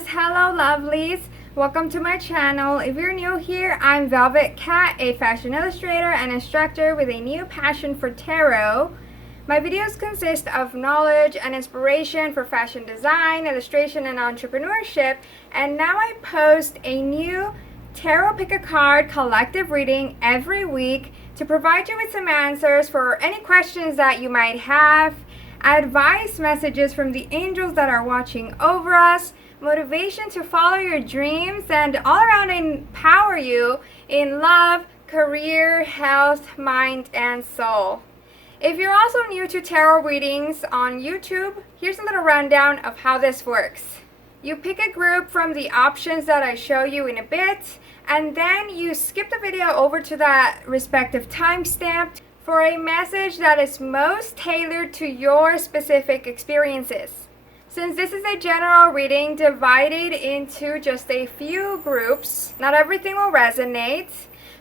Yes, hello lovelies. Welcome to my channel. If you're new here, I'm Velvet Cat, a fashion illustrator and instructor with a new passion for tarot. My videos consist of knowledge and inspiration for fashion design, illustration, and entrepreneurship. And now I post a new tarot pick a card collective reading every week to provide you with some answers for any questions that you might have, advice messages from the angels that are watching over us, motivation to follow your dreams, and all around empower you in love, career, health, mind, and soul. If you're also new to tarot readings on YouTube, here's a little rundown of how this works. You pick a group from the options that I show you in a bit, and then you skip the video over to that respective timestamp for a message that is most tailored to your specific experiences. Since this is a general reading divided into just a few groups, not everything will resonate,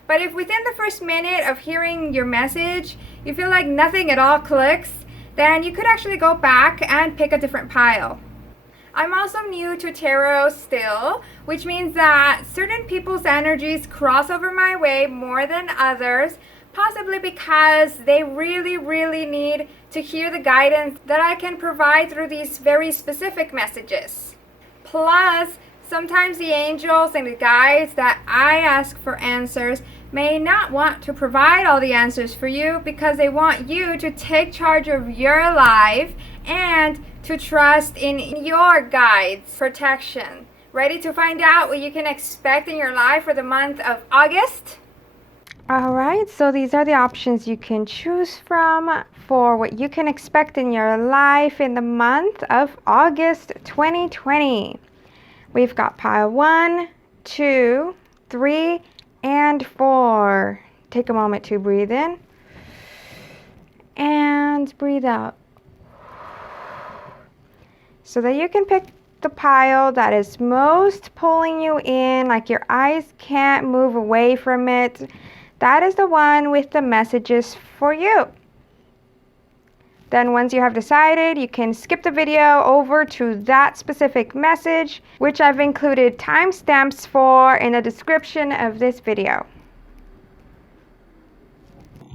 but if within the first minute of hearing your message, you feel like nothing at all clicks, then you could actually go back and pick a different pile. I'm also new to tarot still, which means that certain people's energies cross over my way more than others, possibly because they really need to hear the guidance that I can provide through these very specific messages. Plus, sometimes the angels and the guides that I ask for answers may not want to provide all the answers for you because they want you to take charge of your life and to trust in your guides' protection. Ready to find out what you can expect in your life for the month of August? Alright, so these are the options you can choose from for what you can expect in your life in the month of August 2020. We've got pile 1, 2, 3, and 4. Take a moment to breathe in and breathe out, so that you can pick the pile that is most pulling you in, like your eyes can't move away from it. That is the one with the messages for you. Then once you have decided, you can skip the video over to that specific message, which I've included timestamps for in the description of this video.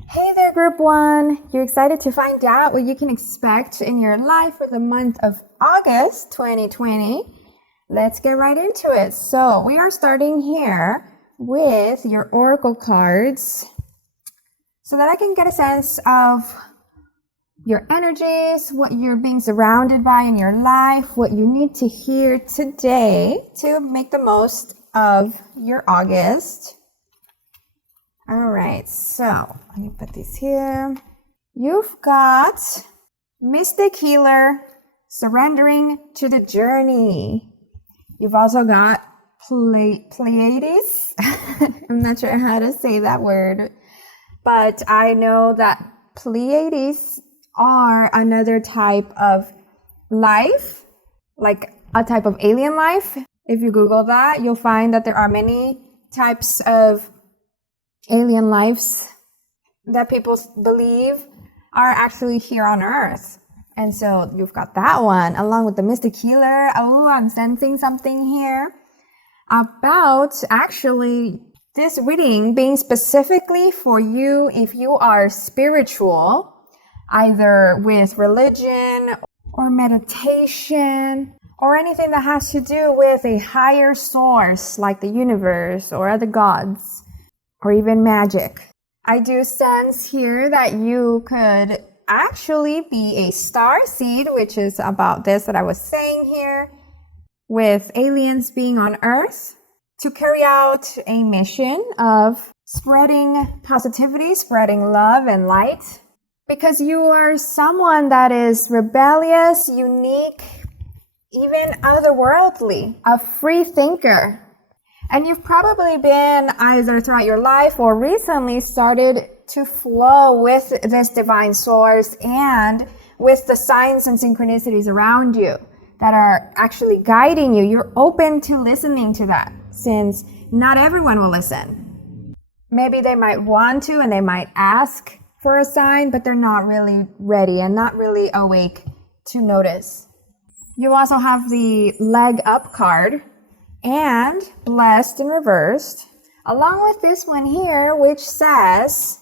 Hey there, Group 1. You excited to find out what you can expect in your life for the month of August 2020? Let's get right into it. So we are starting here with your oracle cards so that I can get a sense of your energies, what you're being surrounded by in your life, what you need to hear today to make the most of your August. All right, so let me put these here. You've got Mystic Healer, surrendering to the journey. You've also got Pleiades. I'm not sure how to say that word, but I know that Pleiades are another type of life, like a type of alien life. If you Google that, you'll find that there are many types of alien lives that people believe are actually here on Earth. And so you've got that one along with the Mystic Healer. Oh, I'm sensing something here about actually this reading being specifically for you if you are spiritual, either with religion or meditation or anything that has to do with a higher source like the universe or other gods or even magic. I do sense here that you could actually be a star seed, which is about this that I was saying here, with aliens being on Earth to carry out a mission of spreading positivity, spreading love and light, because you are someone that is rebellious, unique, even otherworldly, a free thinker. And you've probably been either throughout your life or recently started to flow with this divine source and with the signs and synchronicities around you that are actually guiding you. You're open to listening to that, since not everyone will listen. Maybe they might want to and they might ask for a sign, but they're not really ready and not really awake to notice. You also have the leg up card and blessed in reversed, along with this one here, which says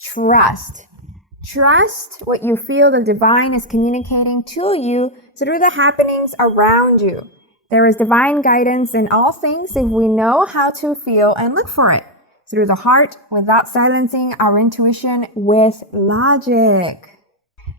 trust. Trust what you feel the divine is communicating to you through the happenings around you. There is divine guidance in all things if we know how to feel and look for it through the heart without silencing our intuition with logic.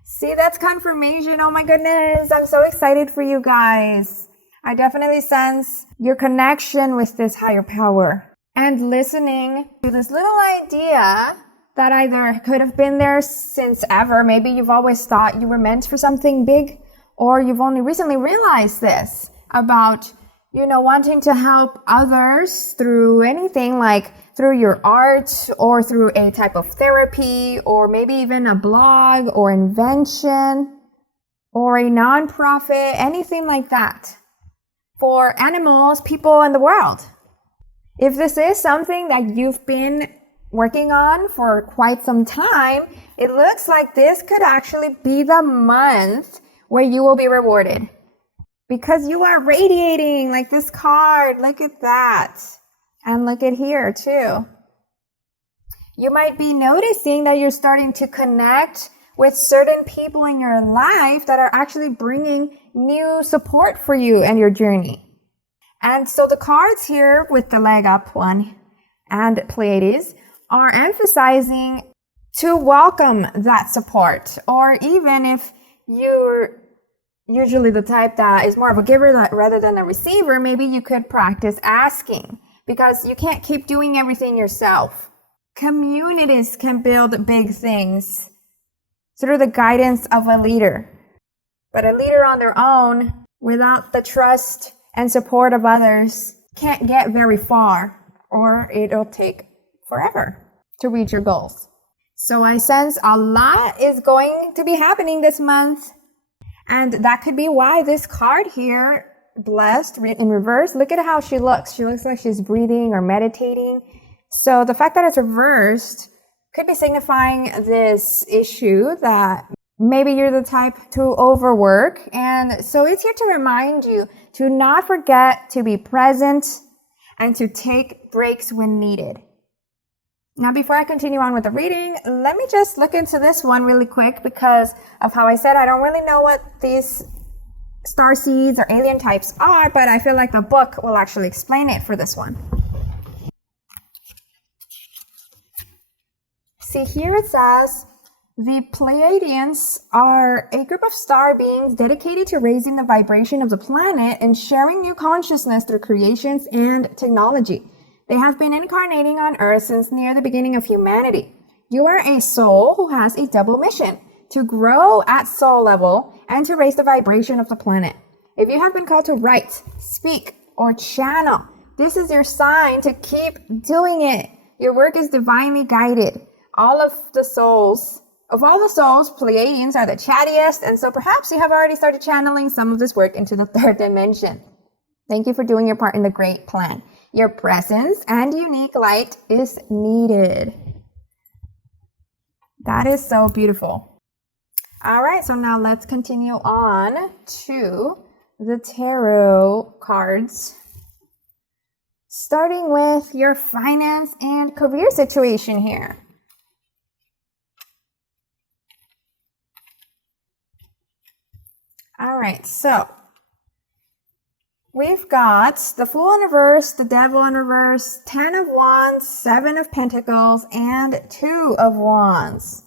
See, that's confirmation. Oh my goodness. I'm so excited for you guys. I definitely sense your connection with this higher power and listening to this little idea that either could have been there since ever. Maybe you've always thought you were meant for something big, or you've only recently realized this about, wanting to help others through anything, like through your art or through a type of therapy, or maybe even a blog or invention or a nonprofit, anything like that for animals, people, and the world. If this is something that you've been working on for quite some time, it looks like this could actually be the month where you will be rewarded. Because you are radiating like this card. Look at that. And look at here too. You might be noticing that you're starting to connect with certain people in your life that are actually bringing new support for you and your journey. And so the cards here with the leg up one and Pleiades are emphasizing to welcome that support. Or even if you're usually the type that is more of a giver rather than a receiver, maybe you could practice asking, because you can't keep doing everything yourself. Communities can build big things through the guidance of a leader. But a leader on their own, without the trust and support of others, can't get very far, or it'll take forever to reach your goals. So I sense a lot is going to be happening this month. And that could be why this card here, blessed in reverse, look at how she looks. She looks like she's breathing or meditating. So the fact that it's reversed could be signifying this issue that maybe you're the type to overwork. And so it's here to remind you to not forget to be present and to take breaks when needed. Now, before I continue on with the reading, let me just look into this one really quick, because of how I said I don't really know what these star seeds or alien types are, but I feel like the book will actually explain it for this one. See, here it says, the Pleiadians are a group of star beings dedicated to raising the vibration of the planet and sharing new consciousness through creations and technology. They have been incarnating on Earth since near the beginning of humanity. You are a soul who has a double mission: to grow at soul level and to raise the vibration of the planet. If you have been called to write, speak, or channel, this is your sign to keep doing it. Your work is divinely guided. Of all the souls, Pleiadians are the chattiest, and so perhaps you have already started channeling some of this work into the third dimension. Thank you for doing your part in the great plan. Your presence and unique light is needed. That is so beautiful. All right, so now let's continue on to the tarot cards, starting with your finance and career situation here. All right, so we've got the Fool in reverse, the Devil in reverse, 10 of Wands, 7 of Pentacles, and 2 of Wands.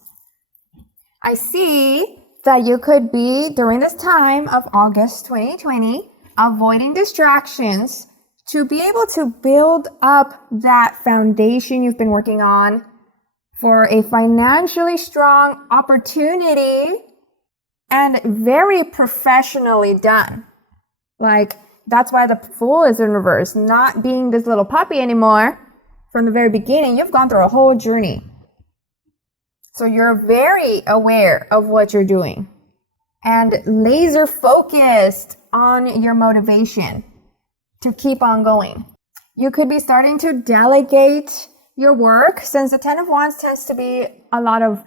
I see that you could be, during this time of August 2020, avoiding distractions to be able to build up that foundation you've been working on for a financially strong opportunity and very professionally done. Like, that's why the Fool is in reverse, not being this little puppy anymore. From the very beginning, you've gone through a whole journey. So you're very aware of what you're doing and laser focused on your motivation to keep on going. You could be starting to delegate your work, since the 10 of Wands tends to be a lot of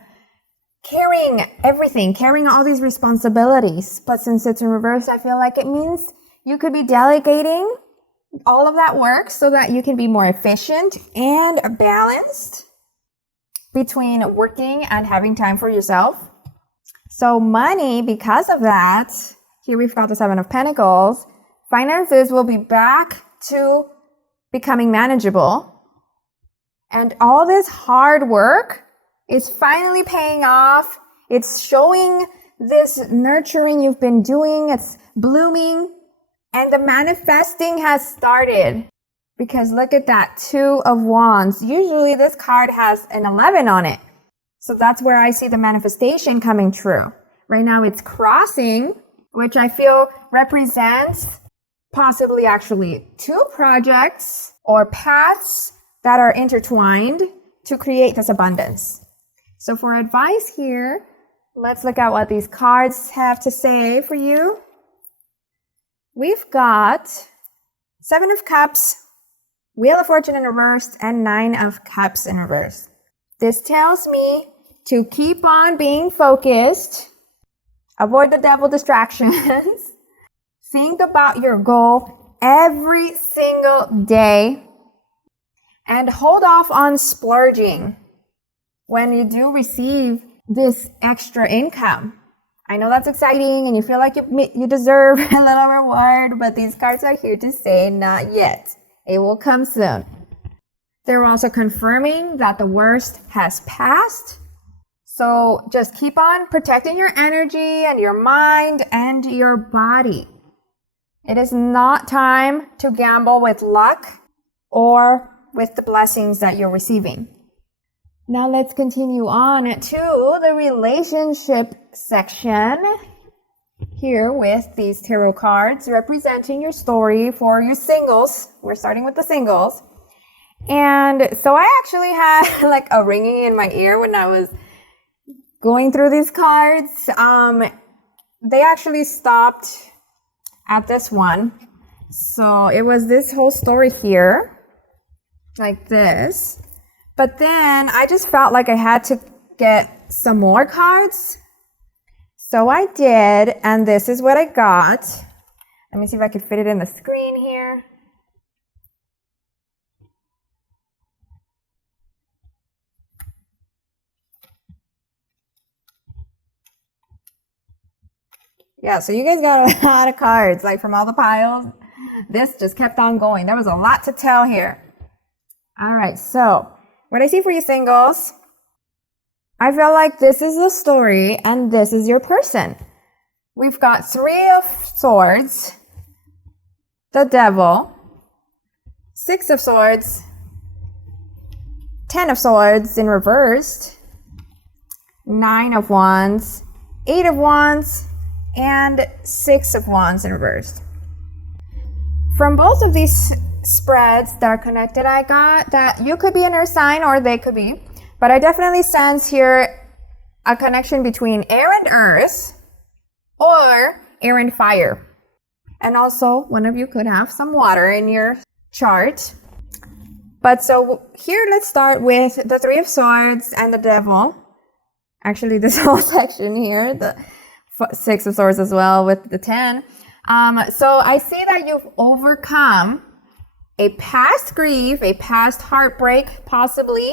carrying everything, carrying all these responsibilities. But since it's in reverse, I feel like it means you could be delegating all of that work so that you can be more efficient and balanced between working and having time for yourself. So money, because of that, here we've got the Seven of Pentacles, finances will be back to becoming manageable. And all this hard work is finally paying off. It's showing this nurturing you've been doing. It's blooming. And the manifesting has started. Because look at that, Two of Wands. Usually this card has an 11 on it. So that's where I see the manifestation coming true. Right now it's crossing, which I feel represents possibly actually two projects or paths that are intertwined to create this abundance. So for advice here, let's look at what these cards have to say for you. We've got Seven of Cups, Wheel of Fortune in reverse, and Nine of Cups in reverse. This tells me to keep on being focused, avoid the devil distractions, think about your goal every single day, and hold off on splurging when you do receive this extra income. I know that's exciting and you feel like you deserve a little reward, but these cards are here to say not yet. It will come soon. They're also confirming that the worst has passed. So just keep on protecting your energy and your mind and your body. It is not time to gamble with luck or with the blessings that you're receiving. Now let's continue on to the relationship section here with these tarot cards representing your story for your singles. We're starting with the singles. And so I actually had like a ringing in my ear when I was going through these cards. They actually stopped at this one. So it was this whole story here, like this. But then I just felt like I had to get some more cards. So I did, and this is what I got. Let me see if I can fit it in the screen here. Yeah, so you guys got a lot of cards, like from all the piles. This just kept on going. There was a lot to tell here. All right, so what I see for you singles, I feel like this is the story and this is your person. We've got Three of Swords, the Devil, Six of Swords, Ten of Swords in reversed, Nine of Wands, Eight of Wands, and Six of Wands in reversed. From both of these spreads that are connected, I got that you could be an earth sign or they could be, but I definitely sense here a connection between air and earth or air and fire. And also one of you could have some water in your chart. But so here let's start with the Three of Swords and the Devil. Actually this whole section here, the Six of Swords as well with the 10. So I see that you've overcome a past grief, a past heartbreak, possibly.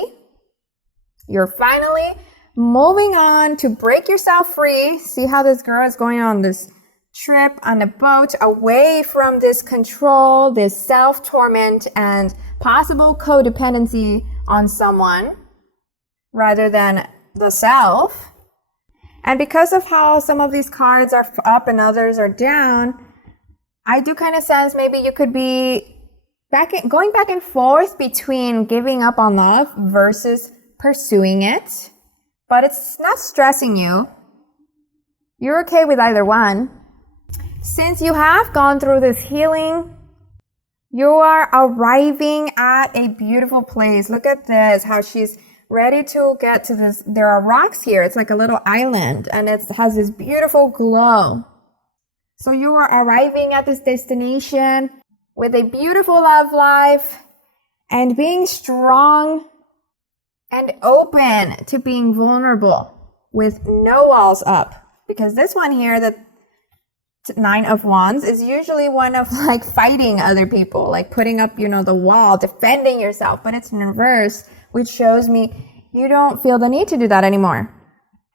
You're finally moving on to break yourself free. See how this girl is going on this trip on a boat away from this control, this self-torment, and possible codependency on someone rather than the self. And because of how some of these cards are up and others are down, I do kind of sense maybe you could be going back and forth between giving up on love versus pursuing it. But it's not stressing you. You're okay with either one. Since you have gone through this healing, you are arriving at a beautiful place. Look at this, how she's ready to get to this. There are rocks here. It's like a little island and it has this beautiful glow. So you are arriving at this destination with a beautiful love life and being strong and open to being vulnerable. with no walls up. Because this one here, the Nine of Wands, is usually one of like fighting other people, like putting up, the wall, defending yourself. But it's in reverse, which shows me you don't feel the need to do that anymore.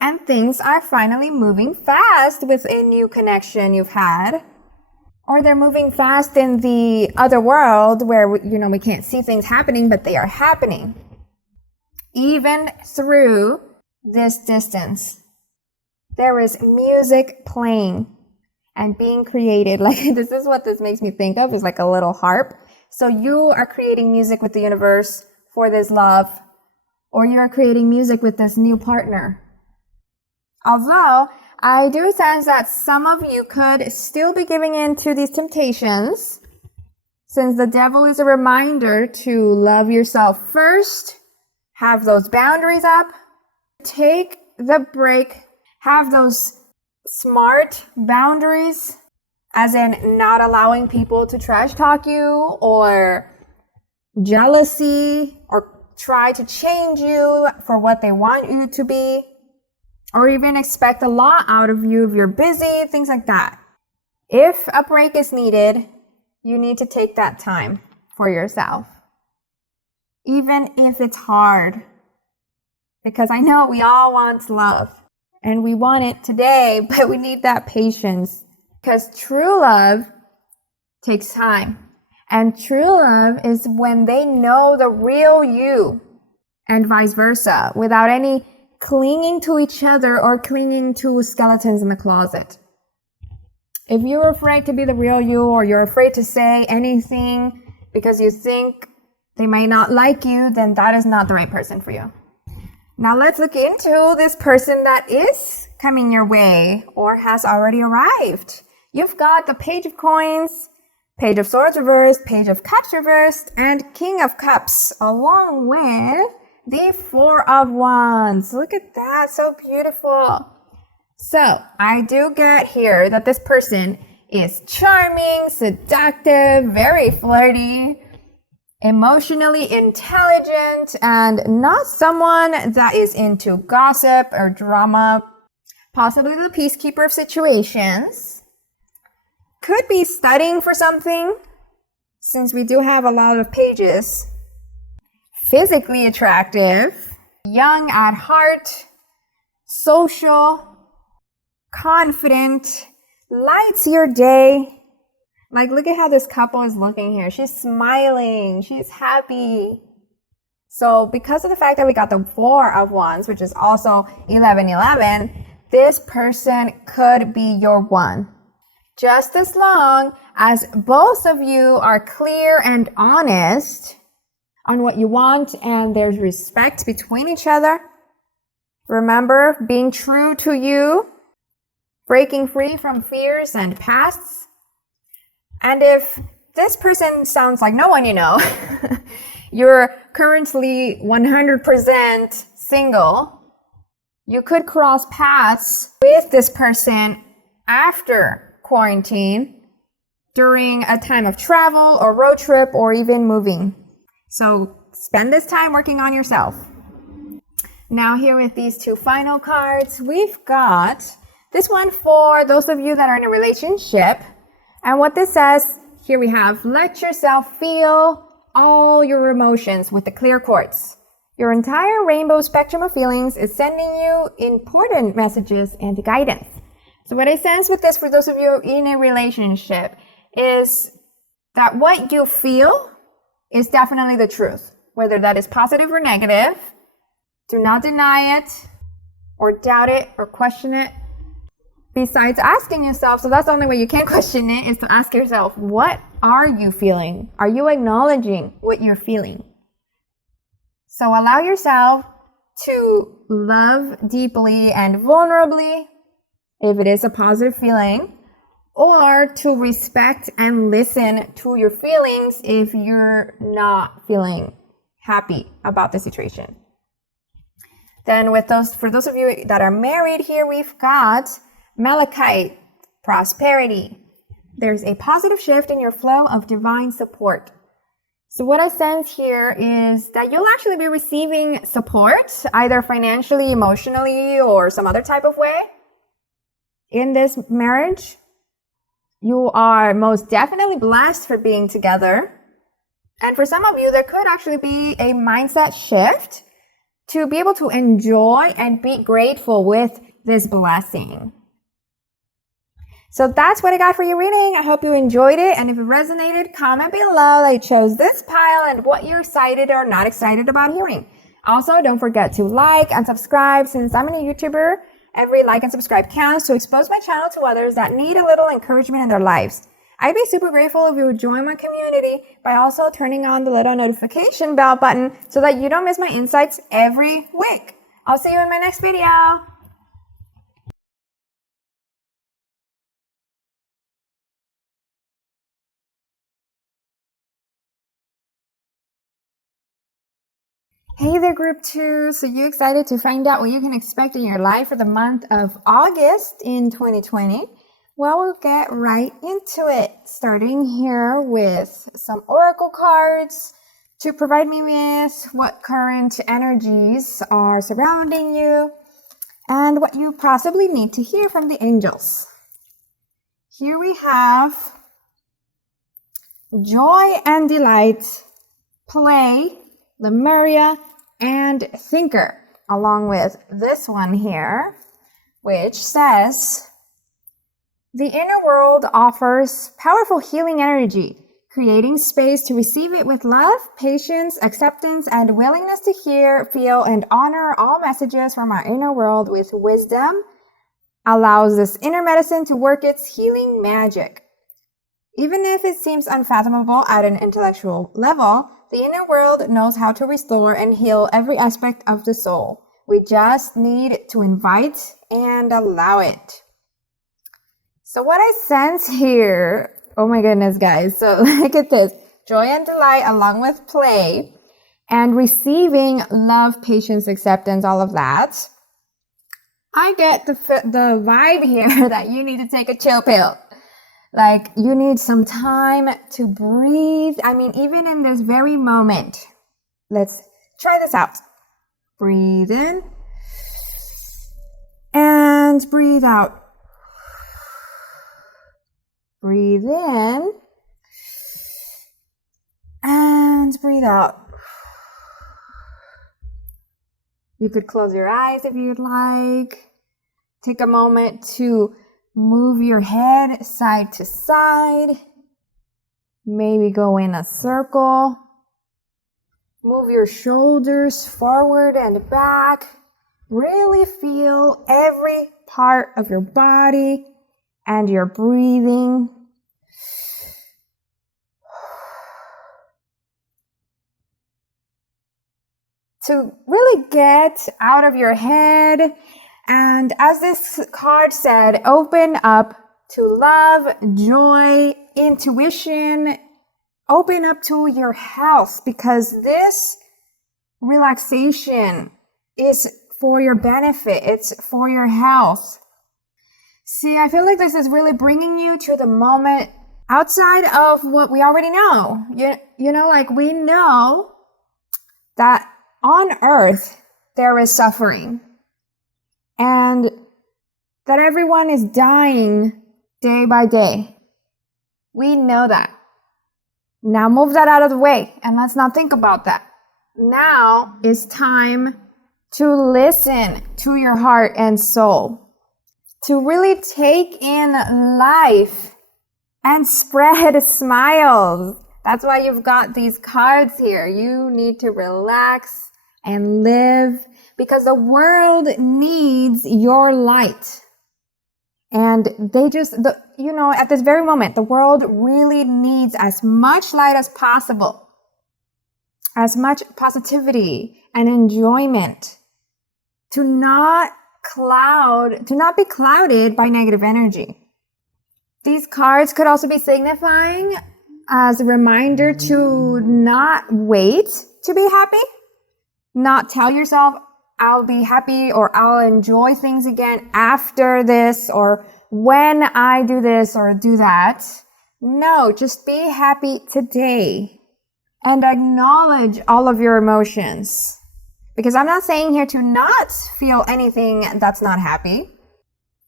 And things are finally moving fast with a new connection you've had. Or they're moving fast in the other world where, we can't see things happening, but they are happening. Even through this distance. There is music playing and being created. Like, this is what this makes me think of, is like a little harp. So you are creating music with the universe for this love, or you are creating music with this new partner. Although I do sense that some of you could still be giving in to these temptations, since the devil is a reminder to love yourself first, have those boundaries up, take the break, have those smart boundaries, as in not allowing people to trash talk you or jealousy or try to change you for what they want you to be, or even expect a lot out of you if you're busy, things like that. If a break is needed, you need to take that time for yourself, even if it's hard. Because I know we all want love and we want it today, but we need that patience, because true love takes time. And true love is when they know the real you, and vice versa, without any clinging to each other or clinging to skeletons in the closet. If you're afraid to be the real you, or you're afraid to say anything because you think they might not like you, then that is not the right person for you. Now let's look into this person that is coming your way or has already arrived. You've got the Page of Coins, Page of Swords reversed, Page of Cups reversed, and King of Cups, along with the Four of Wands. Look at that, so beautiful. So I do get here that this person is charming, seductive, very flirty, emotionally intelligent, and not someone that is into gossip or drama. Possibly the peacekeeper of situations. Could be studying for something, since we do have a lot of pages. Physically attractive, young at heart, social, confident, lights your day. Like, look at how this couple is looking here. She's smiling. She's happy. So because of the fact that we got the Four of Wands, which is also 1111, this person could be your one. Just as long as both of you are clear and honest on what you want and there's respect between each other. Remember, being true to you, breaking free from fears and pasts. And if this person sounds like no one you know, you're currently 100% single, you could cross paths with this person after quarantine, during a time of travel or road trip or even moving. So spend this time working on yourself. Now here with these two final cards, we've got this one for those of you that are in a relationship. And what this says, here we have, let yourself feel all your emotions with the clear quartz. Your entire rainbow spectrum of feelings is sending you important messages and guidance. So what I sense with this, for those of you in a relationship, is that what you feel is definitely the truth. Whether that is positive or negative, do not deny it or doubt it or question it. Besides asking yourself, so that's the only way you can question it, is to ask yourself, what are you feeling? Are you acknowledging what you're feeling? So allow yourself to love deeply and vulnerably, if it is a positive feeling, or to respect and listen to your feelings if you're not feeling happy about the situation. Then for those of you that are married here, we've got Malachite, prosperity. There's a positive shift in your flow of divine support. So what I sense here is that you'll actually be receiving support, either financially, emotionally, or some other type of way in this marriage. You are most definitely blessed for being together. And for some of you, there could actually be a mindset shift to be able to enjoy and be grateful with this blessing. So that's what I got for your reading. I hope you enjoyed it. And if it resonated, comment below that you chose this pile and what you're excited or not excited about hearing. Also, don't forget to like and subscribe. Since I'm a YouTuber, every like and subscribe counts to expose my channel to others that need a little encouragement in their lives. I'd be super grateful if you would join my community by also turning on the little notification bell button so that you don't miss my insights every week. I'll see you in my next video. Hey there, group 2. So you excited to find out what you can expect in your life for the month of August in 2020? Well, we'll get right into it, starting here with some oracle cards to provide me with what current energies are surrounding you and what you possibly need to hear from the angels. Here we have joy and delight, play, Lemuria, and thinker, along with this one here, which says, the inner world offers powerful healing energy, creating space to receive it with love, patience, acceptance, and willingness to hear, feel, and honor all messages from our inner world with wisdom, allows this inner medicine to work its healing magic. Even if it seems unfathomable at an intellectual level, the inner world knows how to restore and heal every aspect of the soul. We just need to invite and allow it. So what I sense here, oh my goodness, guys. So look at this. Joy and delight along with play and receiving love, patience, acceptance, all of that. I get the vibe here that you need to take a chill pill. Like, you need some time to breathe. I mean, even in this very moment, let's try this out. Breathe in and breathe out. Breathe in and breathe out. You could close your eyes if you'd like. Take a moment to move your head side to side. Maybe go in a circle. Move your shoulders forward and back. Really feel every part of your body and your breathing. To really get out of your head. And as this card said, open up to love, joy, intuition. Open up to your health, because this relaxation is for your benefit. It's for your health. See, I feel like this is really bringing you to the moment outside of what we already know. You know, like, we know that on earth there is suffering. And that everyone is dying day by day. We know that. Now move that out of the way and let's not think about that. Now is time to listen to your heart and soul. To really take in life and spread smiles. That's why you've got these cards here. You need to relax and live, because the world needs your light. And they just, at this very moment, the world really needs as much light as possible, as much positivity and enjoyment, to not be clouded by negative energy. These cards could also be signifying as a reminder to not wait to be happy, not tell yourself, I'll be happy or I'll enjoy things again after this or when I do this or do that. No, just be happy today. and acknowledge all of your emotions. Because I'm not saying here to not feel anything that's not happy.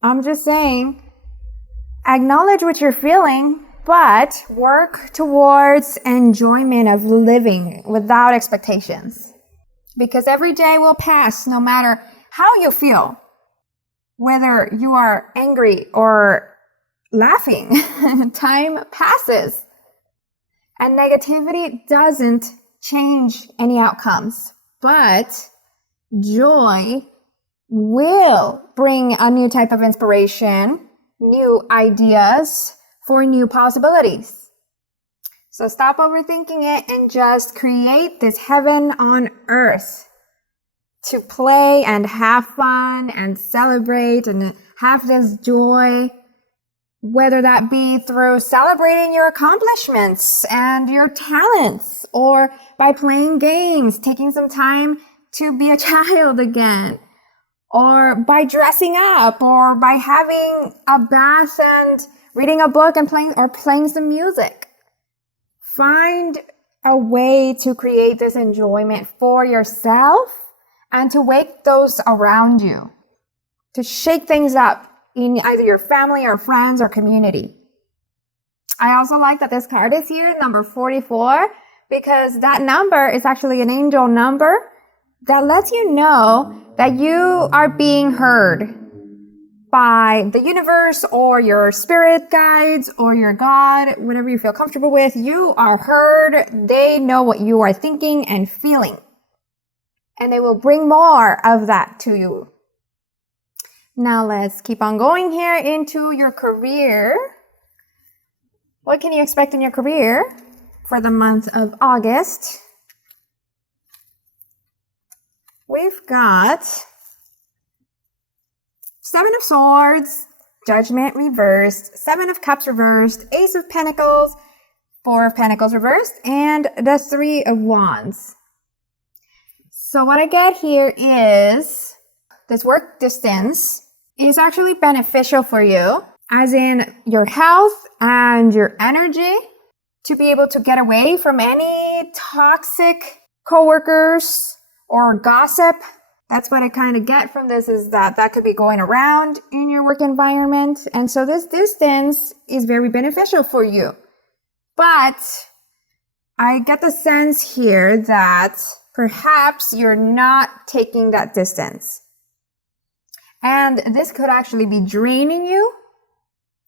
I'm just saying acknowledge what you're feeling, but work towards enjoyment of living without expectations. Because every day will pass no matter how you feel. Whether you are angry or laughing, time passes. And negativity doesn't change any outcomes. But joy will bring a new type of inspiration, new ideas for new possibilities. So stop overthinking it and just create this heaven on earth to play and have fun and celebrate and have this joy, whether that be through celebrating your accomplishments and your talents, or by playing games, taking some time to be a child again, or by dressing up, or by having a bath and reading a book and playing some music. Find a way to create this enjoyment for yourself and to wake those around you, to shake things up in either your family or friends or community. I also like that this card is here, number 44, because that number is actually an angel number that lets you know that you are being heard by the universe or your spirit guides or your God, whatever you feel comfortable with. You are heard. They know what you are thinking and feeling. And they will bring more of that to you. Now let's keep on going here into your career. What can you expect in your career for the month of August? We've got Seven of Swords, Judgment reversed, Seven of Cups reversed, Ace of Pentacles, Four of Pentacles reversed, and the Three of Wands. So what I get here is this work distance is actually beneficial for you, as in your health and your energy, to be able to get away from any toxic coworkers or gossip. That's what I kind of get from this, is that could be going around in your work environment. And so this distance is very beneficial for you. But I get the sense here that perhaps you're not taking that distance. And this could actually be draining you,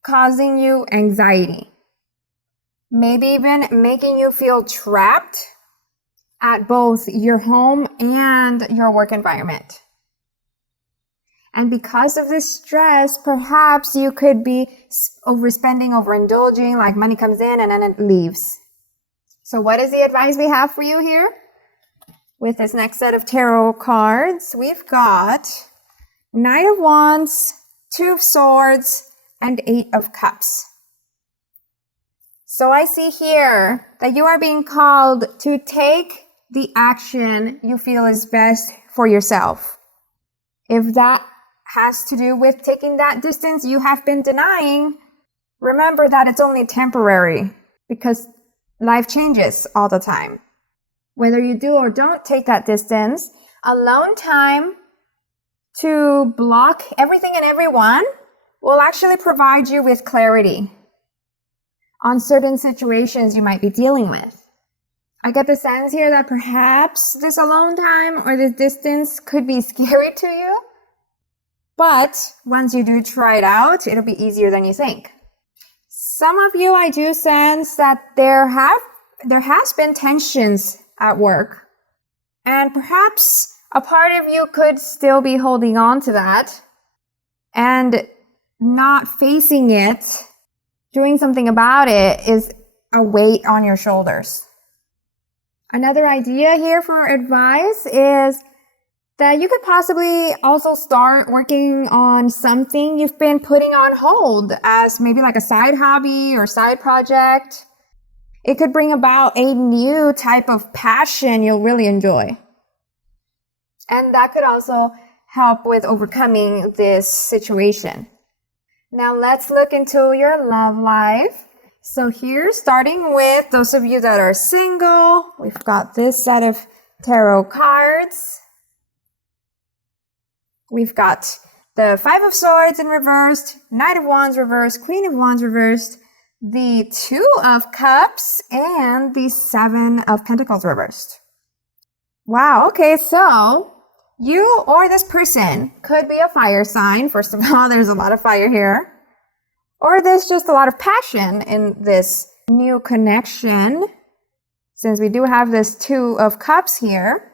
causing you anxiety. Maybe even making you feel trapped at both your home and your work environment. And because of this stress, perhaps you could be overspending, overindulging, like money comes in and then it leaves. So what is the advice we have for you here? With this next set of tarot cards, we've got Knight of Wands, Two of Swords, and Eight of Cups. So I see here that you are being called to take the action you feel is best for yourself. If that has to do with taking that distance you have been denying, remember that it's only temporary, because life changes all the time. Whether you do or don't take that distance, alone time to block everything and everyone will actually provide you with clarity on certain situations you might be dealing with. I get the sense here that perhaps this alone time or this distance could be scary to you. But once you do try it out, it'll be easier than you think. Some of you, I do sense that there has been tensions at work. And perhaps a part of you could still be holding on to that and not facing it. Doing something about it is a weight on your shoulders. Another idea here for advice is that you could possibly also start working on something you've been putting on hold as maybe like a side hobby or side project. It could bring about a new type of passion you'll really enjoy. And that could also help with overcoming this situation. Now let's look into your love life. So here, starting with those of you that are single, we've got this set of tarot cards. We've got the Five of Swords in reversed, Knight of Wands reversed, Queen of Wands reversed, the Two of Cups, and the Seven of Pentacles reversed. Wow, okay, so you or this person could be a fire sign. First of all, there's a lot of fire here. Or there's just a lot of passion in this new connection. Since we do have this Two of Cups here,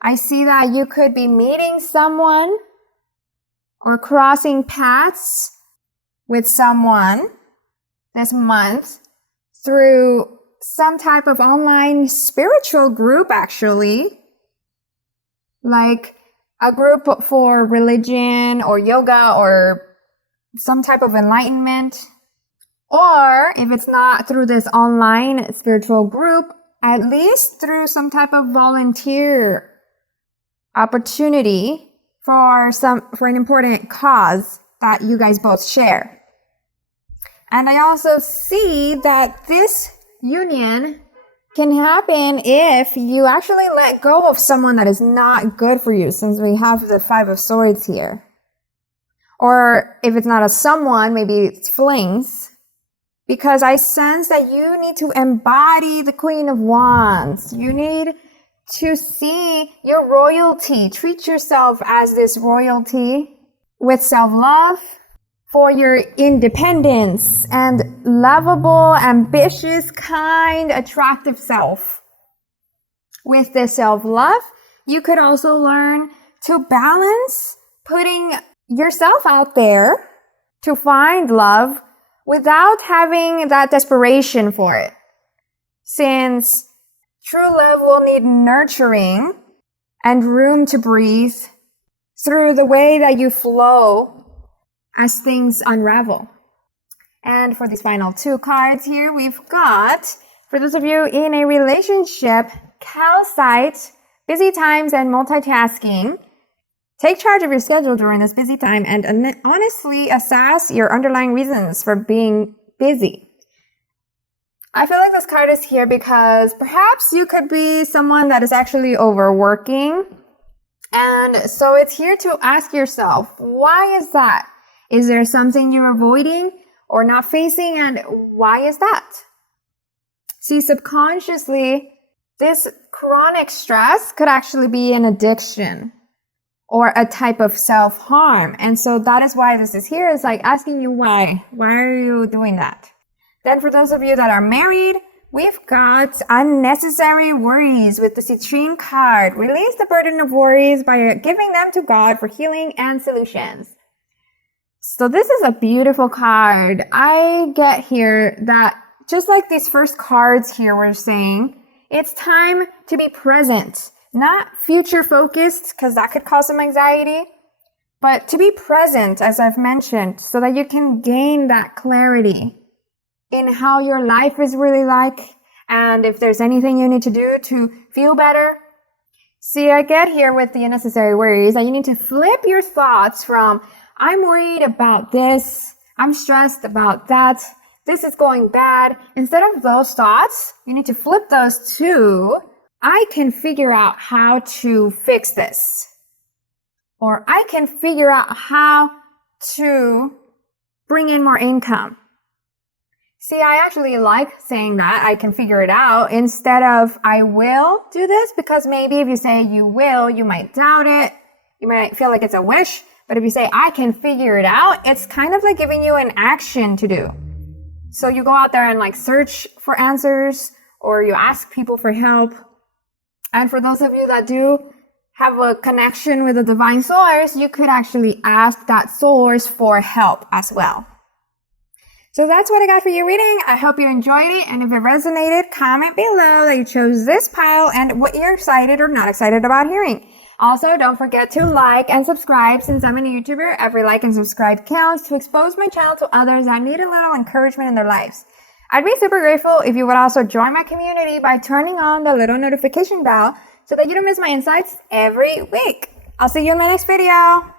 I see that you could be meeting someone or crossing paths with someone this month through some type of online spiritual group, actually. Like a group for religion or yoga or some type of enlightenment. Or if it's not through this online spiritual group, at least through some type of volunteer opportunity for an important cause that you guys both share. And I also see that this union can happen if you actually let go of someone that is not good for you, since we have the Five of Swords here. Or if it's not a someone, maybe it's flings. Because I sense that you need to embody the Queen of Wands. You need to see your royalty. Treat yourself as this royalty with self-love for your independence and lovable, ambitious, kind, attractive self. With this self-love, you could also learn to balance putting yourself out there to find love without having that desperation for it. Since true love will need nurturing and room to breathe through the way that you flow as things unravel. And for these final two cards here, we've got, for those of you in a relationship, calcite, busy times and multitasking. Take charge of your schedule during this busy time and honestly assess your underlying reasons for being busy. I feel like this card is here because perhaps you could be someone that is actually overworking. And so it's here to ask yourself, why is that? Is there something you're avoiding or not facing? And why is that? See, subconsciously, this chronic stress could actually be an addiction or a type of self-harm. And so that is why this is here. It's like asking you why. Why are you doing that? Then for those of you that are married, we've got unnecessary worries with the citrine card. Release the burden of worries by giving them to God for healing and solutions. So this is a beautiful card. I get here that just like these first cards here were saying, it's time to be present. Not future focused, because that could cause some anxiety, but to be present, as I've mentioned, so that you can gain that clarity in how your life is really like, and if there's anything you need to do to feel better. See, I get here with the unnecessary worries that you need to flip your thoughts from, I'm worried about this, I'm stressed about that, this is going bad. Instead of those thoughts, you need to flip those to, I can figure out how to fix this. Or I can figure out how to bring in more income. See, I actually like saying that I can figure it out instead of I will do this, because maybe if you say you will, you might doubt it. You might feel like it's a wish. But if you say I can figure it out, it's kind of like giving you an action to do. So you go out there and like search for answers, or you ask people for help. And for those of you that do have a connection with a divine source, you could actually ask that source for help as well. So that's what I got for your reading. I hope you enjoyed it. And if it resonated, comment below that you chose this pile and what you're excited or not excited about hearing. Also, don't forget to like and subscribe. Since I'm a YouTuber, every like and subscribe counts to expose my channel to others that need a little encouragement in their lives. I'd be super grateful if you would also join my community by turning on the little notification bell so that you don't miss my insights every week. I'll see you in my next video.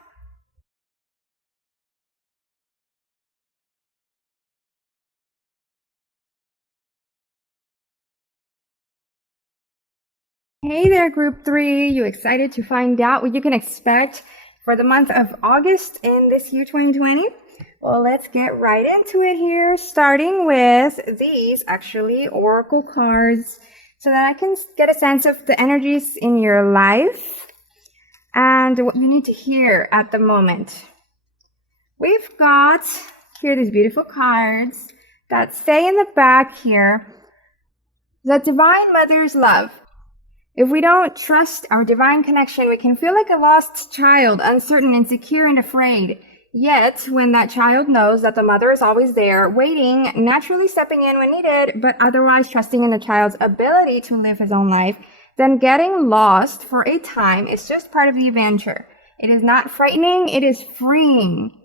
Hey there, Group 3. You excited to find out what you can expect for the month of August in this year 2020? Well, let's get right into it here, starting with these oracle cards so that I can get a sense of the energies in your life and what you need to hear at the moment. We've got here these beautiful cards that say in the back here, the Divine Mother's love. If we don't trust our divine connection, we can feel like a lost child, uncertain, insecure, and afraid. Yet, when that child knows that the mother is always there, waiting, naturally stepping in when needed, but otherwise trusting in the child's ability to live his own life, then getting lost for a time is just part of the adventure. It is not frightening, it is freeing,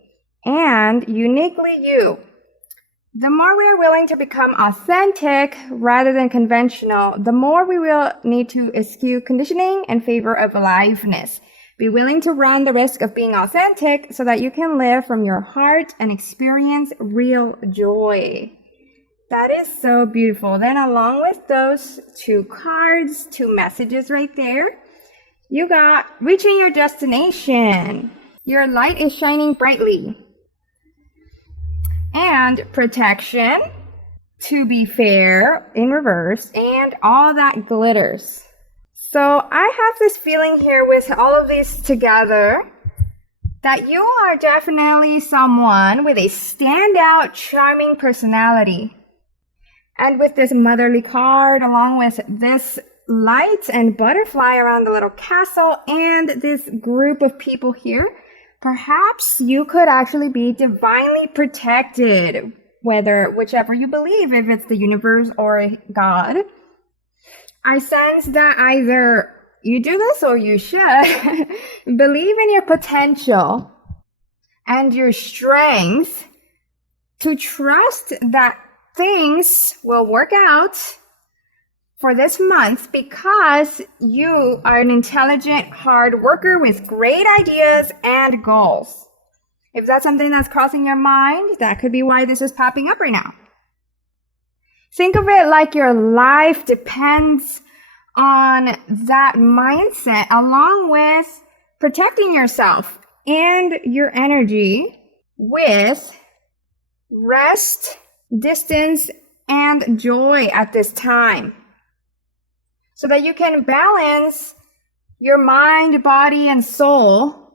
and uniquely you. The more we are willing to become authentic rather than conventional, the more we will need to eschew conditioning in favor of aliveness. Be willing to run the risk of being authentic so that you can live from your heart and experience real joy. That is so beautiful. Then along with those two cards, two messages right there, you got reaching your destination. Your light is shining brightly. And protection, to be fair, in reverse, and all that glitters. So I have this feeling here with all of these together that you are definitely someone with a standout, charming personality. And with this motherly card, along with this light and butterfly around the little castle, and this group of people here, perhaps you could actually be divinely protected, whichever you believe, if it's the universe or God. I sense that either you do this or you should believe in your potential and your strength to trust that things will work out for this month because you are an intelligent, hard worker with great ideas and goals. If that's something that's crossing your mind, that could be why this is popping up right now. Think of it like your life depends on that mindset, along with protecting yourself and your energy with rest, distance, and joy at this time, so that you can balance your mind, body, and soul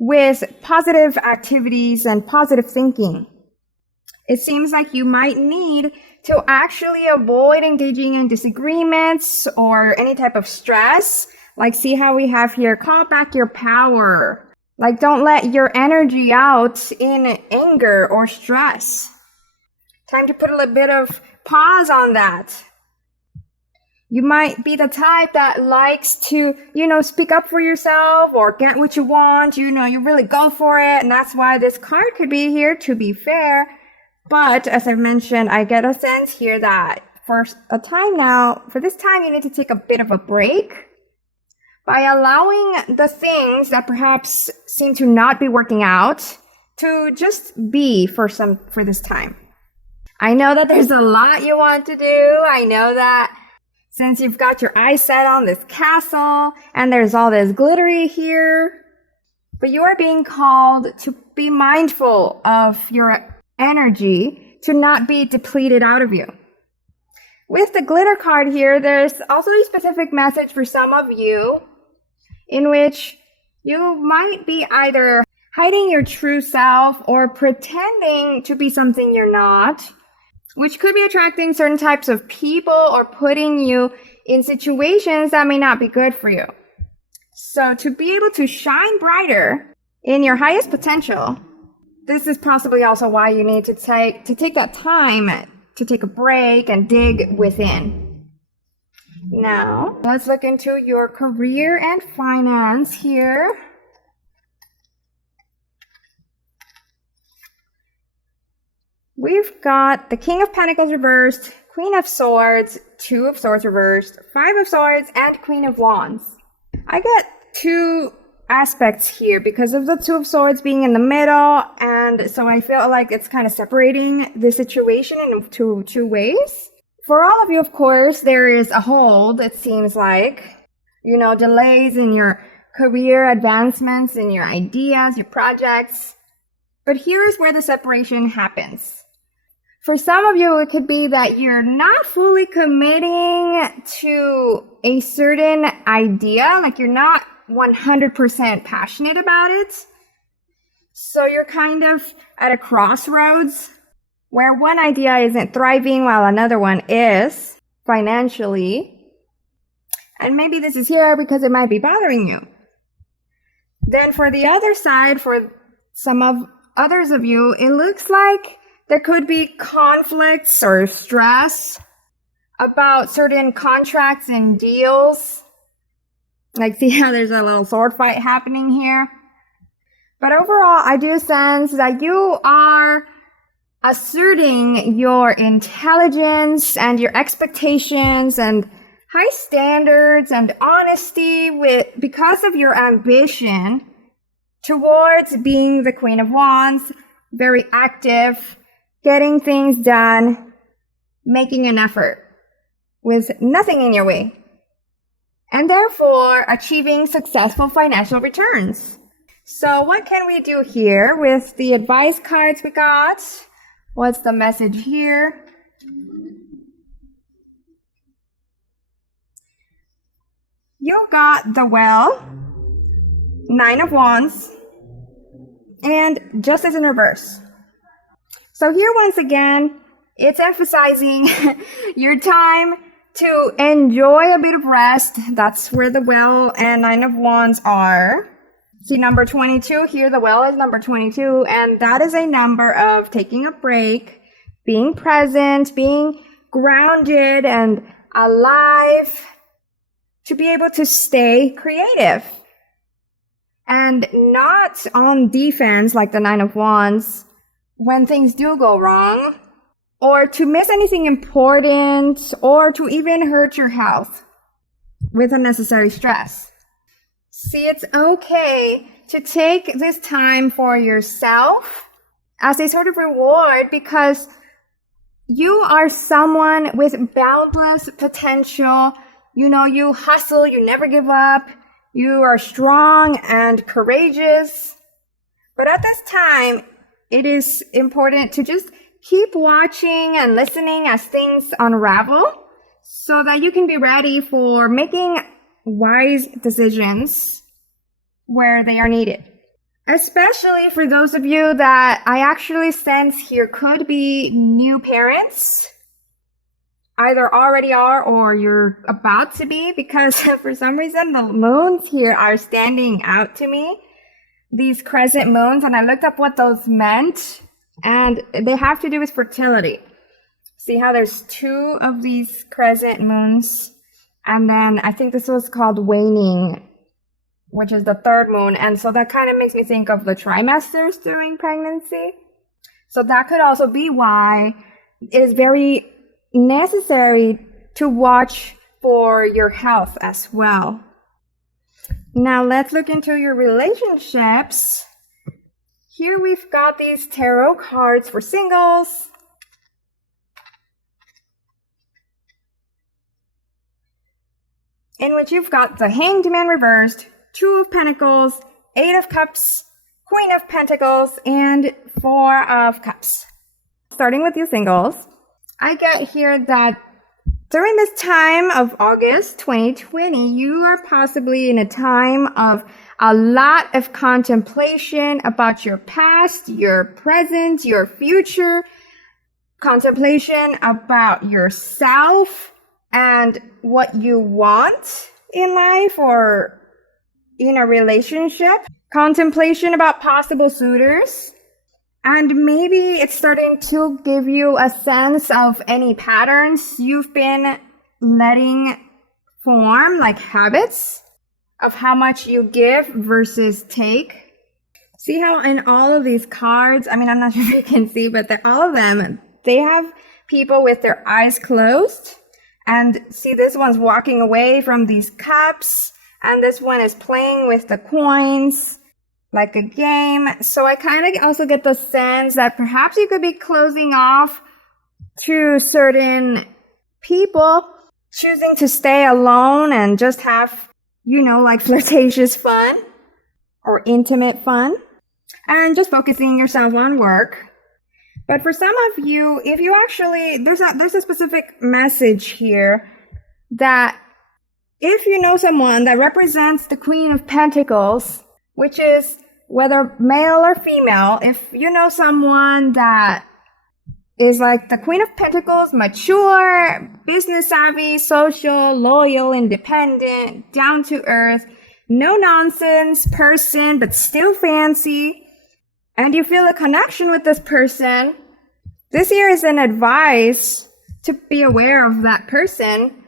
with positive activities and positive thinking. It seems like you might need to actually avoid engaging in disagreements or any type of stress. Like, see how we have here, call back your power. Like, don't let your energy out in anger or stress. Time to put a little bit of pause on that. You might be the type that likes to, speak up for yourself or get what you want. You really go for it. And that's why this card could be here, to be fair. But as I've mentioned, I get a sense here that for this time, you need to take a bit of a break by allowing the things that perhaps seem to not be working out to just be for this time. I know that there's a lot you want to do. I know that since you've got your eyes set on this castle and there's all this glittery here, but you are being called to be mindful of your energy to not be depleted out of you. With the glitter card here, there's also a specific message for some of you in which you might be either hiding your true self or pretending to be something you're not, which could be attracting certain types of people or putting you in situations that may not be good for you. So to be able to shine brighter in your highest potential, this is possibly also why you need to take that time to take a break and dig within. Now, let's look into your career and finance here. We've got the King of Pentacles reversed, Queen of Swords, Two of Swords reversed, Five of Swords, and Queen of Wands. I get two aspects here because of the Two of Swords being in the middle, and so I feel like it's kind of separating the situation in two ways. For all of you, of course, there is a hold, it seems like, delays in your career advancements, in your ideas, your projects. But here's where the separation happens. For some of you, it could be that you're not fully committing to a certain idea, like you're not 100% passionate about it. So you're kind of at a crossroads where one idea isn't thriving while another one is financially. And maybe this is here because it might be bothering you. Then for the other side, for some of others of you, it looks like there could be conflicts or stress about certain contracts and deals. Like, see how there's a little sword fight happening here? But overall, I do sense that you are asserting your intelligence and your expectations and high standards and honesty because of your ambition towards being the Queen of Wands, very active, getting things done, making an effort with nothing in your way, and therefore achieving successful financial returns. So what can we do here with the advice cards we got? What's the message here? You got the Well, 9 of Wands, and Justice in reverse. So here once again, it's emphasizing your time to enjoy a bit of rest. That's where the Well and 9 of Wands are. See number 22 here, the Well is number 22, and that is a number of taking a break, being present, being grounded and alive, to be able to stay creative and not on defense like the 9 of Wands when things do go wrong, or to miss anything important, or to even hurt your health with unnecessary stress. See, it's okay to take this time for yourself as a sort of reward, because you are someone with boundless potential. You hustle, you never give up, you are strong and courageous. But at this time, it is important to just keep watching and listening as things unravel so that you can be ready for making wise decisions where they are needed. Especially for those of you that I actually sense here could be new parents, either already are or you're about to be, because for some reason the moons here are standing out to me, these crescent moons, and I looked up what those meant, and they have to do with fertility. See how there's 2 of these crescent moons, and then I think this was called waning, which is the 3rd moon, and so that kind of makes me think of the trimesters during pregnancy. So that could also be why it is very necessary to watch for your health as well. Now let's look into your relationships. Here we've got these tarot cards for singles. In which you've got the Hanged Man reversed, 2 of Pentacles, 8 of Cups, Queen of Pentacles, and 4 of Cups. Starting with you singles, I get here that during this time of August 2020, you are possibly in a time of a lot of contemplation about your past, your present, your future, contemplation about yourself and what you want in life or in a relationship, contemplation about possible suitors. And maybe it's starting to give you a sense of any patterns you've been letting form, like habits of how much you give versus take. See how in all of these cards, I'm not sure if you can see, but all of them, they have people with their eyes closed. And see, this one's walking away from these cups, and this one is playing with the coins like a game. So I kind of also get the sense that perhaps you could be closing off to certain people, choosing to stay alone and just have like flirtatious fun or intimate fun, and just focusing yourself on work. But for some of you, if you actually, there's a specific message here that if you know someone that represents the Queen of Pentacles, which is whether male or female, if you know someone that is like the Queen of Pentacles, mature, business savvy, social, loyal, independent, down to earth, no nonsense person, but still fancy, and you feel a connection with this person, this year is an advice to be aware of that person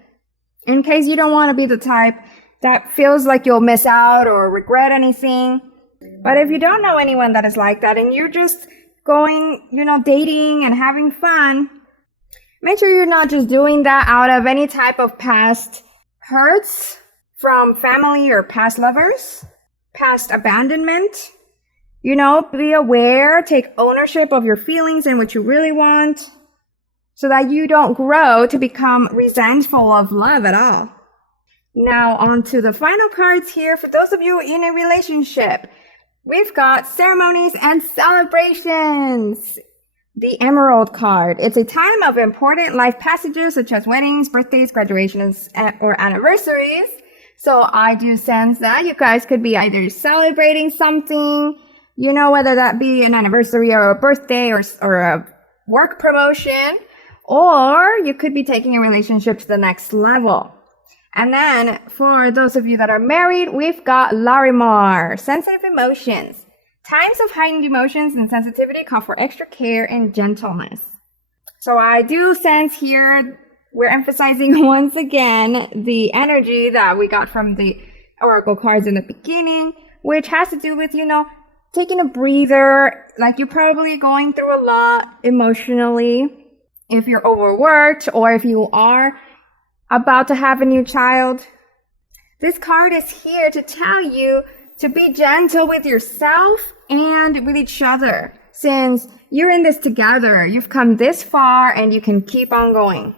in case you don't want to be the type that feels like you'll miss out or regret anything. But if you don't know anyone that is like that and you're just going, dating and having fun, make sure you're not just doing that out of any type of past hurts from family or past lovers, past abandonment. Be aware, take ownership of your feelings and what you really want so that you don't grow to become resentful of love at all. Now on to the final cards here. For those of you in a relationship, we've got ceremonies and celebrations. The Emerald card. It's a time of important life passages such as weddings, birthdays, graduations, or anniversaries. So I do sense that you guys could be either celebrating something, whether that be an anniversary or a birthday or a work promotion, or you could be taking a relationship to the next level. And then for those of you that are married, we've got Larimar, sensitive emotions. Times of heightened emotions and sensitivity call for extra care and gentleness. So I do sense here we're emphasizing once again the energy that we got from the oracle cards in the beginning, which has to do with, taking a breather, like you're probably going through a lot emotionally if you're overworked or if you are about to have a new child. This card is here to tell you to be gentle with yourself and with each other. Since you're in this together, you've come this far and you can keep on going.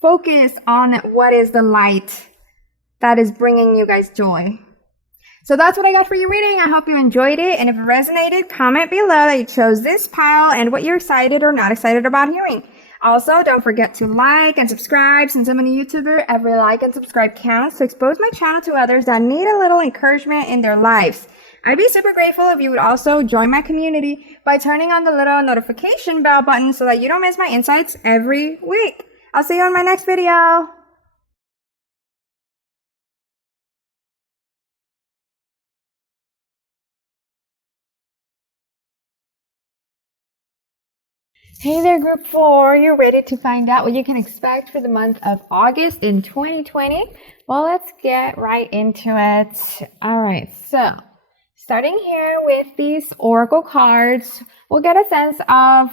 Focus on what is the light that is bringing you guys joy. So that's what I got for your reading. I hope you enjoyed it. And if it resonated, comment below that you chose this pile and what you're excited or not excited about hearing. Also, don't forget to like and subscribe. Since I'm a YouTuber, every like and subscribe counts to expose my channel to others that need a little encouragement in their lives. I'd be super grateful if you would also join my community by turning on the little notification bell button so that you don't miss my insights every week. I'll see you on my next video. Hey there, Group 4. You're ready to find out what you can expect for the month of August in 2020? Well, let's get right into it. All right, so starting here with these oracle cards, we'll get a sense of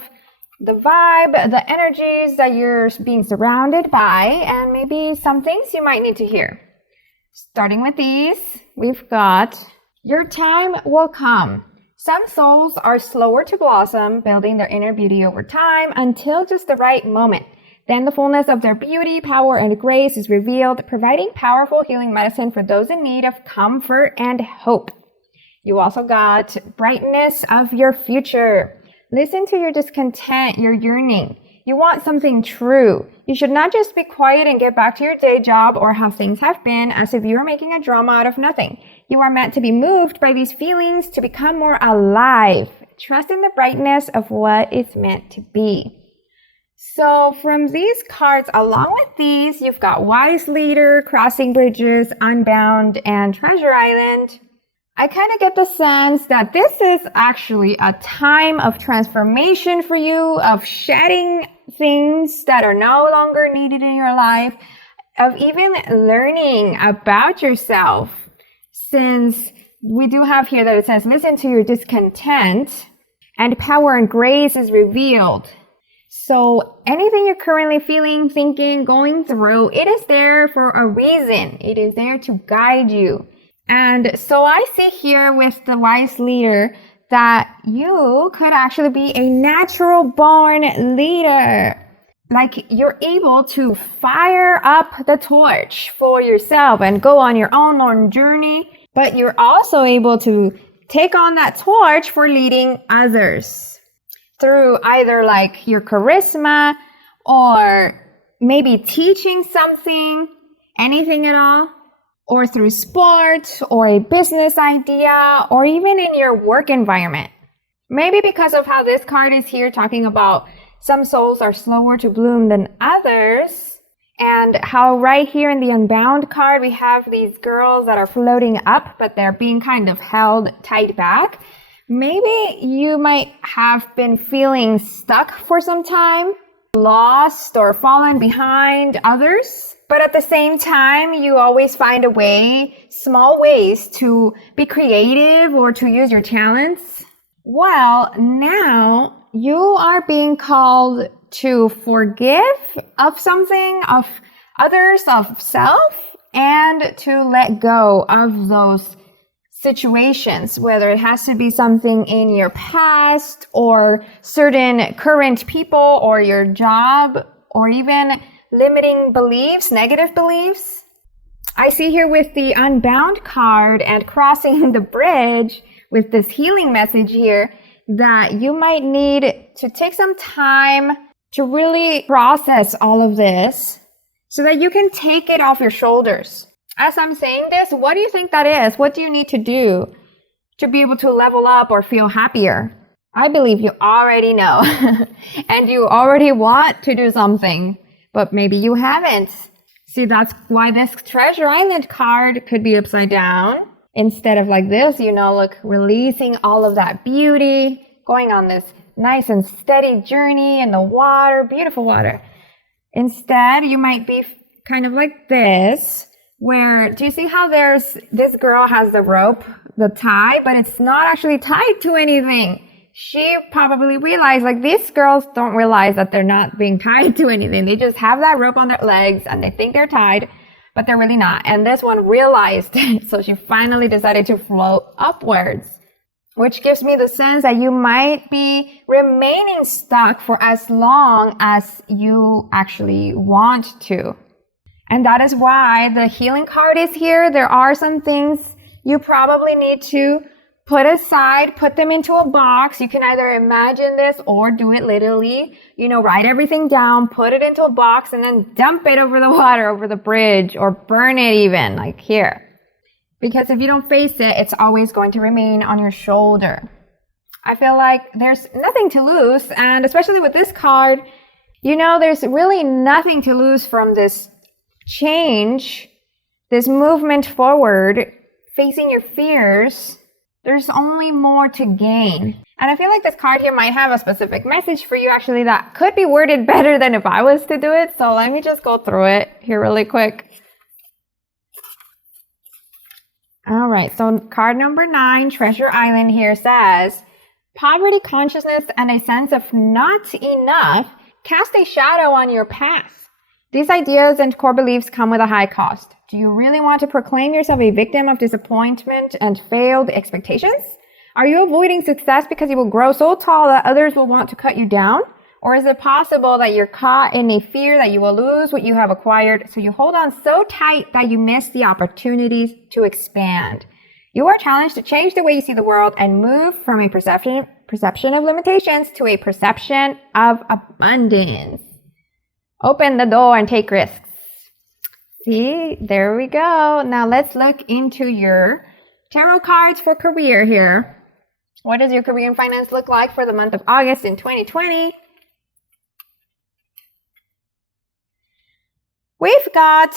the vibe, the energies that you're being surrounded by, and maybe some things you might need to hear. Starting with these, we've got your time will come. Some souls are slower to blossom, building their inner beauty over time until just the right moment. Then the fullness of their beauty, power, and grace is revealed, providing powerful healing medicine for those in need of comfort and hope. You also got brightness of your future. Listen to your discontent, your yearning. You want something true. You should not just be quiet and get back to your day job or how things have been as if you were making a drama out of nothing. You are meant to be moved by these feelings to become more alive. Trust in the brightness of what is meant to be. So from these cards, along with these, you've got Wise Leader, Crossing Bridges, Unbound, and Treasure Island. I kind of get the sense that this is actually a time of transformation for you, of shedding things that are no longer needed in your life, of even learning about yourself. Since we do have here that it says, listen to your discontent and power and grace is revealed. So anything you're currently feeling, thinking, going through, it is there for a reason. It is there to guide you. And so I see here with the Wise Leader that you could actually be a natural born leader. like you're able to fire up the torch for yourself and go on your own journey, but you're also able to take on that torch for leading others through either like your charisma or maybe teaching something, anything at all, or through sports or a business idea or even in your work environment. Maybe because of how this card is here talking about some souls are slower to bloom than others, and how right here in the Unbound card we have these girls that are floating up but they're being kind of held tight back. Maybe you might have been feeling stuck for some time, lost or fallen behind others, but at the same time you always find a way, small ways to be creative or to use your talents. Well, now you are being called to forgive of something, of others, of self, and to let go of those situations, whether it has to be something in your past or certain current people or your job or even limiting beliefs, negative beliefs. I see here with the Unbound card and crossing the bridge with this healing message here that you might need to take some time to really process all of this so that you can take it off your shoulders. As I'm saying this, what do you think that is? What do you need to do to be able to level up or feel happier? I believe you already know and you already want to do something, but maybe you haven't. See, that's why this Treasure Island card could be upside down. Instead of like this, look, releasing all of that beauty, going on this nice and steady journey in the water, beautiful water. Instead, you might be kind of like this, where, do you see how this girl has the rope, the tie, but it's not actually tied to anything. She probably realized, like, these girls don't realize that they're not being tied to anything. They just have that rope on their legs and they think they're tied, but they're really not. And this one realized, so she finally decided to float upwards, which gives me the sense that you might be remaining stuck for as long as you actually want to. And that is why the healing card is here. There are some things you probably need to put aside, put them into a box. You can either imagine this or do it literally. Write everything down, put it into a box, and then dump it over the water, over the bridge, or burn it even, like here. Because if you don't face it, it's always going to remain on your shoulder. I feel like there's nothing to lose, and especially with this card, there's really nothing to lose from this change, this movement forward, facing your fears. There's only more to gain. And I feel like this card here might have a specific message for you actually that could be worded better than if I was to do it. So let me just go through it here really quick. All right, so card number 9, Treasure Island here says, poverty consciousness and a sense of not enough cast a shadow on your path. These ideas and core beliefs come with a high cost. Do you really want to proclaim yourself a victim of disappointment and failed expectations? Are you avoiding success because you will grow so tall that others will want to cut you down? Or is it possible that you're caught in a fear that you will lose what you have acquired, so you hold on so tight that you miss the opportunities to expand? You are challenged to change the way you see the world and move from a perception of limitations to a perception of abundance. Open the door and take risks. See, there we go. Now let's look into your tarot cards for career here. What does your career and finance look like for the month of August in 2020? We've got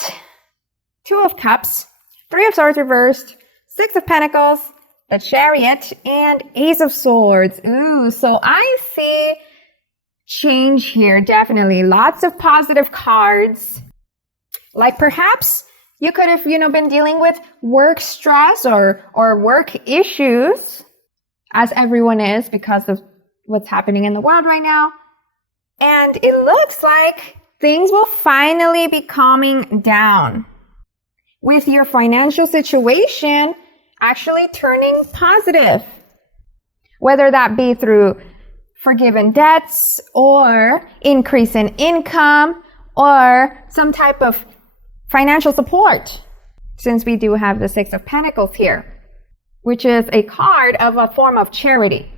2 of Cups, 3 of Swords reversed, 6 of Pentacles, the Chariot, and Ace of Swords. Ooh, so I see change here, definitely. Lots of positive cards. Like perhaps you could have, been dealing with work stress or work issues, as everyone is because of what's happening in the world right now. And it looks like things will finally be calming down with your financial situation actually turning positive. Whether that be through forgiven debts or increase in income or some type of financial support, since we do have the Six of Pentacles here, which is a card of a form of charity.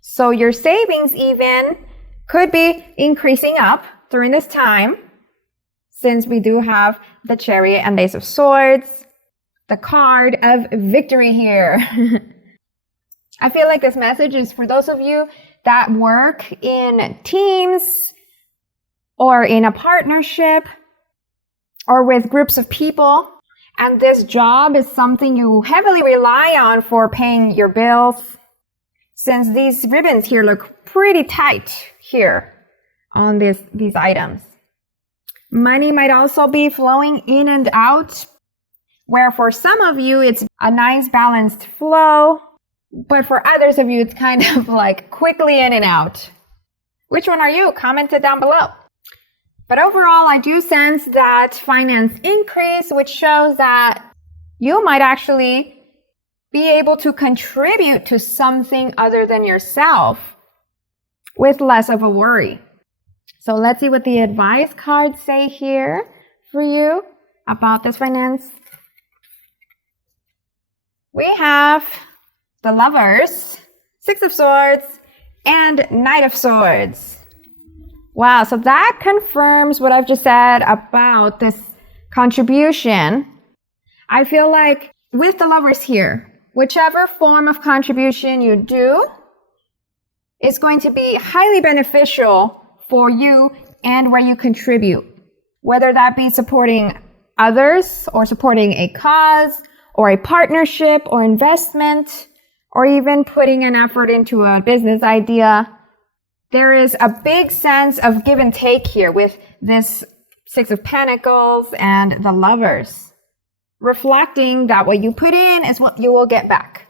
So your savings even could be increasing up during this time, since we do have the Chariot and Ace of Swords, the card of victory here. I feel like this message is for those of you that work in teams or in a partnership or with groups of people, and this job is something you heavily rely on for paying your bills, since these ribbons here look pretty tight here on these items. Money might also be flowing in and out, where for some of you it's a nice balanced flow, but for others of you it's kind of like quickly in and out. Which one are you? Comment it down below. But overall, I do sense that finance increase, which shows that you might actually be able to contribute to something other than yourself with less of a worry. So let's see what the advice cards say here for you about this finance. We have the Lovers, Six of Swords, and Knight of Swords. Wow, so that confirms what I've just said about this contribution. I feel like with the Lovers here, whichever form of contribution you do is going to be highly beneficial for you and where you contribute, whether that be supporting others or supporting a cause or a partnership or investment, or even putting an effort into a business idea. There is a big sense of give and take here with this Six of Pentacles and the Lovers, reflecting that what you put in is what you will get back,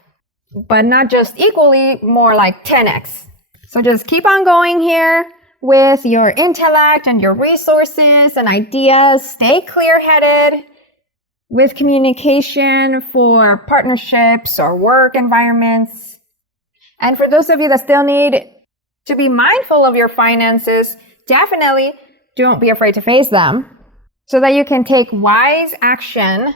but not just equally, more like 10x. So just keep on going here with your intellect and your resources and ideas. Stay clear-headed with communication for partnerships or work environments. And for those of you that still need to be mindful of your finances, definitely don't be afraid to face them so that you can take wise action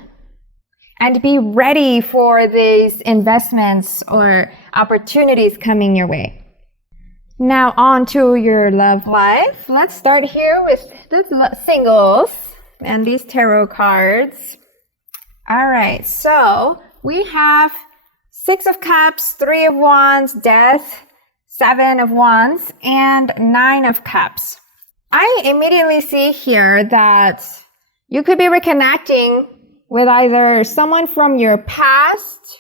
and be ready for these investments or opportunities coming your way. Now on to your love life. Let's start here with the singles and these tarot cards. All right, so we have Six of Cups, Three of Wands, Death, Seven of Wands, and Nine of Cups. I immediately see here that you could be reconnecting with either someone from your past,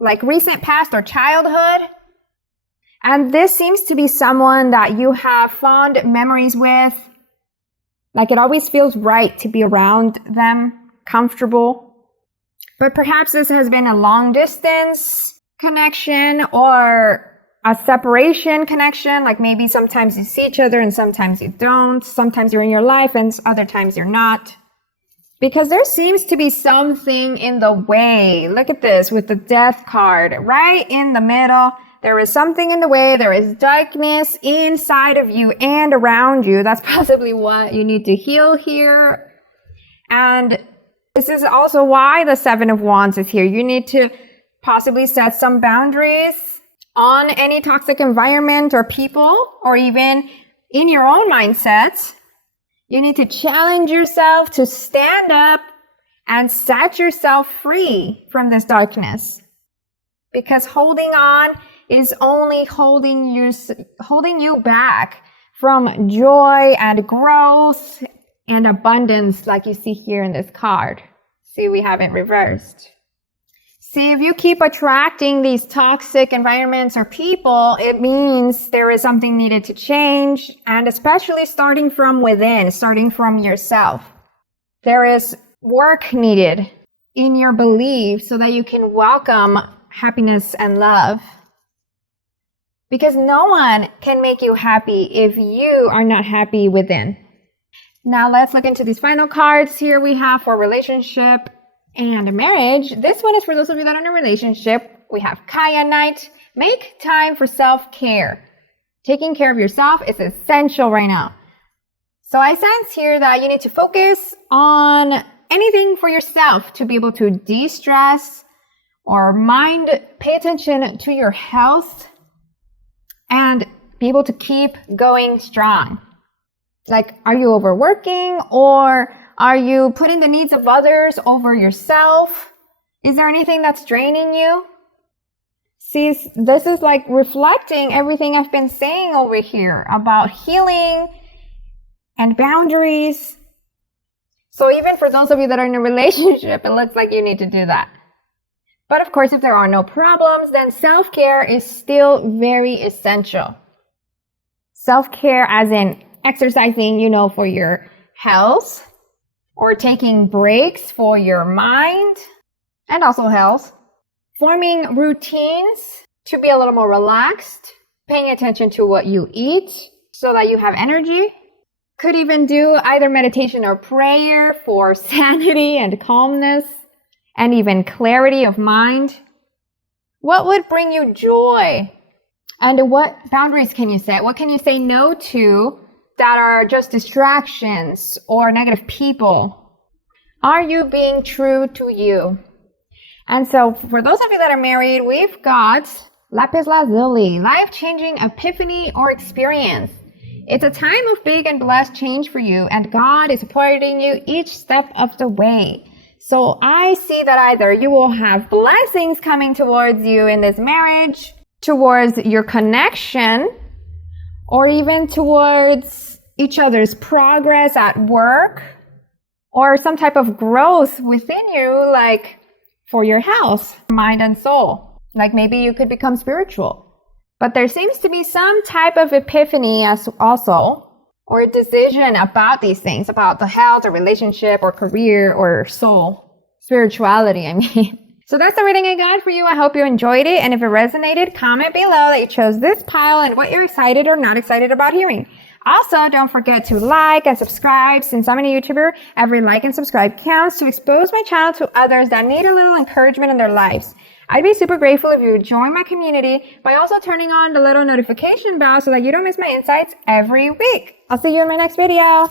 like recent past or childhood. And this seems to be someone that you have fond memories with. Like it always feels right to be around them, comfortable. But perhaps this has been a long distance connection or a separation connection. Like maybe sometimes you see each other and sometimes you don't. Sometimes you're in your life and other times you're not. Because there seems to be something in the way. Look at this with the Death card right in the middle. There is something in the way. There is darkness inside of you and around you. That's possibly what you need to heal here. And this is also why the Seven of Wands is here. You need to possibly set some boundaries on any toxic environment or people, or even in your own mindset. You need to challenge yourself to stand up and set yourself free from this darkness. Because holding on is only holding you back from joy and growth and abundance, like you see here in this card. See, we have it reversed. See, if you keep attracting these toxic environments or people, it means there is something needed to change, and especially starting from within, starting from yourself. There is work needed in your belief so that you can welcome happiness and love. Because no one can make you happy if you are not happy within. Now let's look into these final cards here we have for relationship and marriage. This one is for those of you that are in a relationship. We have Kaya Knight. Make time for self-care. Taking care of yourself is essential right now. So I sense here that you need to focus on anything for yourself to be able to de-stress or pay attention to your health and be able to keep going strong. Like, are you overworking, or are you putting the needs of others over yourself? Is there anything that's draining you? See, this is like reflecting everything I've been saying over here about healing and boundaries. So even for those of you that are in a relationship, it looks like you need to do that. But of course, if there are no problems, then self-care is still very essential. Self-care as in exercising, for your health, or taking breaks for your mind and also health. Forming routines to be a little more relaxed, paying attention to what you eat so that you have energy. Could even do either meditation or prayer for sanity and calmness and even clarity of mind. What would bring you joy? And what boundaries can you set? What can you say no to that are just distractions or negative people? Are you being true to you? And so for those of you that are married, we've got Lapis Lazuli, life-changing epiphany or experience. It's a time of big and blessed change for you, and God is supporting you each step of the way. So I see that either you will have blessings coming towards you in this marriage, towards your connection, or even towards each other's progress at work, or some type of growth within you, like for your health, mind and soul. Like maybe you could become spiritual. But there seems to be some type of epiphany as also, or a decision about these things, about the health or relationship or career or soul, spirituality, I mean. So that's the reading I got for you. I hope you enjoyed it. And if it resonated, comment below that you chose this pile and what you're excited or not excited about hearing. Also, don't forget to like and subscribe. Since I'm a YouTuber, every like and subscribe counts to expose my channel to others that need a little encouragement in their lives. I'd be super grateful if you would join my community by also turning on the little notification bell so that you don't miss my insights every week. I'll see you in my next video.